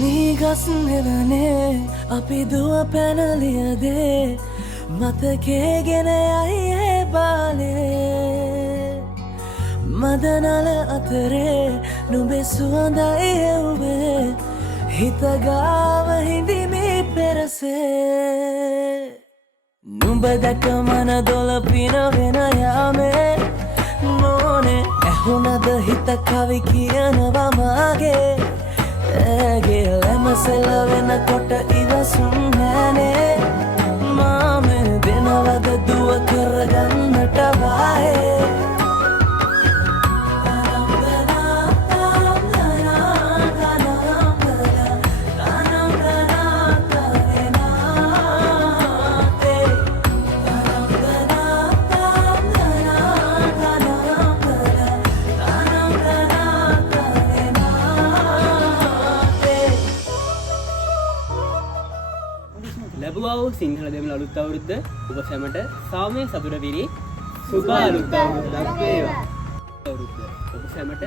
නීගස් නෙවනේ අපි දුව පැනලියදේ මතකේ ගෙන යයි ඒ බාලේ මදනල අතරේ නුඹේ සුවඳයි එව්වේ හිතගාව හිඳිමි පෙරසේ නුඹ දැක මන දොළ පිනවෙන යාමේ නෝනේ ඇහුනද හිත කවි කියනවා මාගේ ඇගේ ලැමසෙල වෙනකොට ඉවසුම් නෑනේ මාමේ දෙනවද දුව කරගන්නට වායේ ලැබුවා වූ සිංහල දෙමළ අලුත් අවුරුද්ද ඔබ සැමට සාමය සතුට පිරි සුබ අලුත් අවුරුද්දක් වේවා. අවුරුද්ද ඔබ සැමට